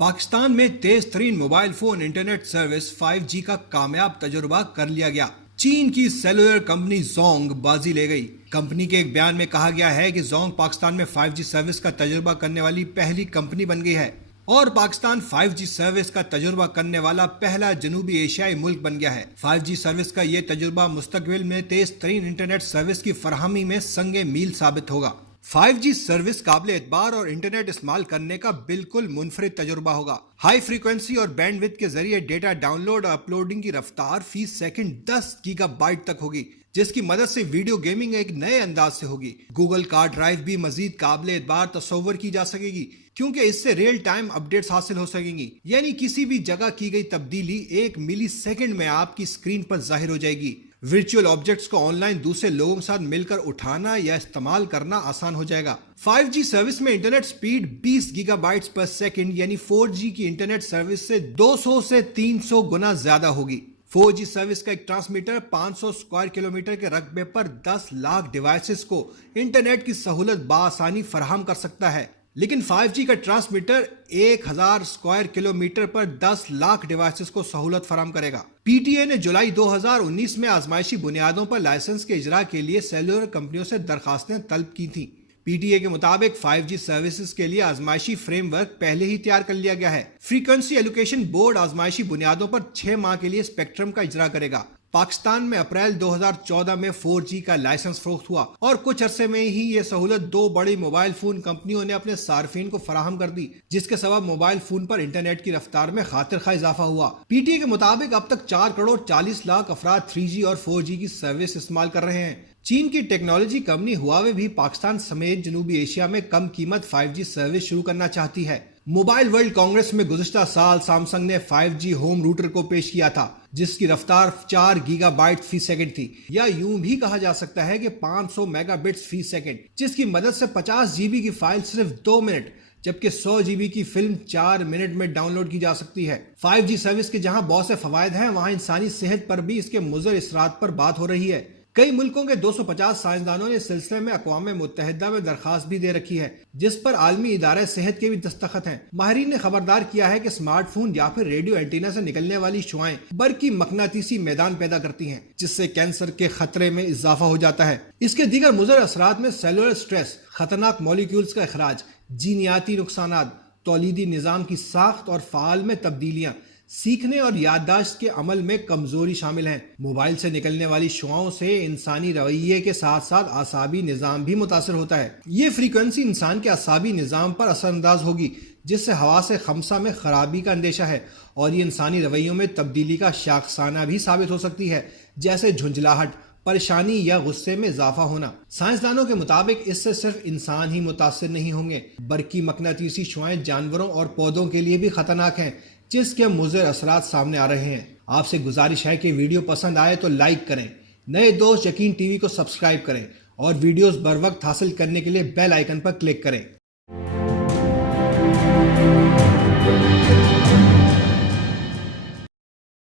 पाकिस्तान में तेज तरीन mobile phone internet service 5G का कामयाब तजुर्बा कर लिया गया। चीन की सेलुलर कंपनी जोंग बाजी ले गई। कंपनी के एक बयान में कहा गया है कि जोंग पाकिस्तान में 5G सर्विस का तजुर्बा करने वाली पहली कंपनी बन गई है और पाकिस्तान 5G सर्विस का तजुर्बा करने वाला पहला जनूबी एशियाई मुल्क बन गया है। 5G सर्विस का ये तजुर्बा मुस्तकबिल में तेज तरीन इंटरनेट सर्विस की फराहमी में संगे मील साबित होगा। 5G सर्विस काबिल एतबार और इंटरनेट इस्तेमाल करने का बिल्कुल मुनफरिद तजुर्बा होगा। हाई फ्रीक्वेंसी और बैंडविड्थ के जरिए डेटा डाउनलोड और अपलोडिंग की रफ्तार फी सेकंड 10 गीगाबाइट तक होगी, जिसकी मदद से वीडियो गेमिंग एक नए अंदाज से होगी। गूगल कार ड्राइव भी मजीद काबिल एतबार तस्वर की जा सकेगी, क्योंकि इससे रियल टाइम अपडेट्स हासिल हो सकेंगी, यानी किसी भी जगह की गई तब्दीली 1 मिली सेकेंड में आपकी स्क्रीन पर जाहिर हो जाएगी। वर्चुअल ऑब्जेक्ट्स को ऑनलाइन दूसरे लोगों के साथ मिलकर उठाना या इस्तेमाल करना आसान हो जाएगा। 5G सर्विस में इंटरनेट स्पीड 20 गीगाबाइट्स पर सेकंड यानी 4G की इंटरनेट सर्विस से 200 से 300 गुना ज्यादा होगी। 4G सर्विस का एक ट्रांसमीटर 500 स्क्वायर किलोमीटर के रकबे पर 10 लाख डिवाइसेस को इंटरनेट की सहूलत बाआसानी फराहम कर सकता है, लेकिन 5G का ट्रांसमीटर 1000 स्क्वायर किलोमीटर पर 10 लाख डिवाइसेस को सहूलत फराहम करेगा। PTA ने जुलाई 2019 में आजमाइशी बुनियादों पर लाइसेंस के इजरा के लिए सेलुलर कंपनियों से दरखास्तें तलब की थी। PTA के मुताबिक 5G सर्विसेज के लिए आजमाइशी फ्रेमवर्क पहले ही तैयार कर लिया गया है। फ्रीक्वेंसी एलोकेशन बोर्ड आजमाइशी बुनियादों पर 6 माह के लिए स्पेक्ट्रम का इजरा करेगा। पाकिस्तान में अप्रैल 2014 में 4G का लाइसेंस फरोख्त हुआ और कुछ अरसे में ही ये सहूलत 2 बड़ी मोबाइल फोन कंपनियों ने अपने सार्फिन को फराहम कर दी, जिसके सबब मोबाइल फोन पर इंटरनेट की रफ्तार में खातिर खा इजाफा हुआ। PTA के मुताबिक अब तक 4 करोड़ 40 लाख अफराद 3G और 4G की सर्विस इस्तेमाल कर रहे हैं। चीन की टेक्नोलॉजी कंपनी हुआवे भी पाकिस्तान समेत जनूबी एशिया में कम कीमत 5G सर्विस शुरू करना चाहती है। मोबाइल वर्ल्ड कांग्रेस में गुज़िश्ता साल सैमसंग ने 5G होम रूटर को पेश किया था, जिसकी रफ्तार 4 गीगाबाइट फी सेकंड थी, या यूं भी कहा जा सकता है कि 500 मेगाबिट्स फी सेकंड, जिसकी मदद से 50 GB की फाइल सिर्फ 2 मिनट जबकि 100 GB की फिल्म 4 मिनट में डाउनलोड की जा सकती है। 5G सर्विस के जहां बहुत से फवायद हैं, वहां इंसानी सेहत पर भी इसके मुज़र असरात पर बात हो रही है। कई मुल्कों के 250 साइंसदानों ने इस सिलसिले में अक़वाम मुत्तहिदा में दरखास्त भी दे रखी है, जिस पर आलमी इदारे सेहत के भी दस्तखत हैं। माहिरीन ने खबरदार किया है कि स्मार्टफोन या फिर रेडियो एंटीना से निकलने वाली शुआएं बरकी मकनातीसी मैदान पैदा करती हैं, जिससे कैंसर के खतरे में इजाफा हो जाता है। इसके दीगर मुज़र असरात में सेलुलर स्ट्रेस, खतरनाक मॉलिक्यूल्स का इखराज, जीनियाती नुकसानात, तौलीदी निज़ाम की साख्त और फ़ाल में तब्दीलियाँ, सीखने और याददाश्त के अमल में कमजोरी शामिल हैं। मोबाइल से निकलने वाली शुआओं से इंसानी रवैये के साथ साथ आसाबी निज़ाम भी मुतासर होता है। ये फ्रीक्वेंसी इंसान के आसाबी निज़ाम पर असरअंदाज होगी, जिससे हवासे खमसा में खराबी का अंदेशा है और ये इंसानी रवैयों में तब्दीली का शाखसाना भी साबित हो सकती है, जैसे झुंझलाहट, परेशानी या गुस्से में इजाफा होना। साइंसदानों के मुताबिक इससे सिर्फ इंसान ही मुतासिर नहीं होंगे, बल्कि मकनातीसी शुआएं जानवरों और पौधों के लिए भी खतरनाक हैं, जिसके मुज़र असरात सामने आ रहे हैं। आपसे गुजारिश है कि वीडियो पसंद आए तो लाइक करें, नए दोस्त यकीन टीवी को सब्सक्राइब करें और वीडियोस बर वक्त हासिल करने के लिए बेल आइकन पर क्लिक करें।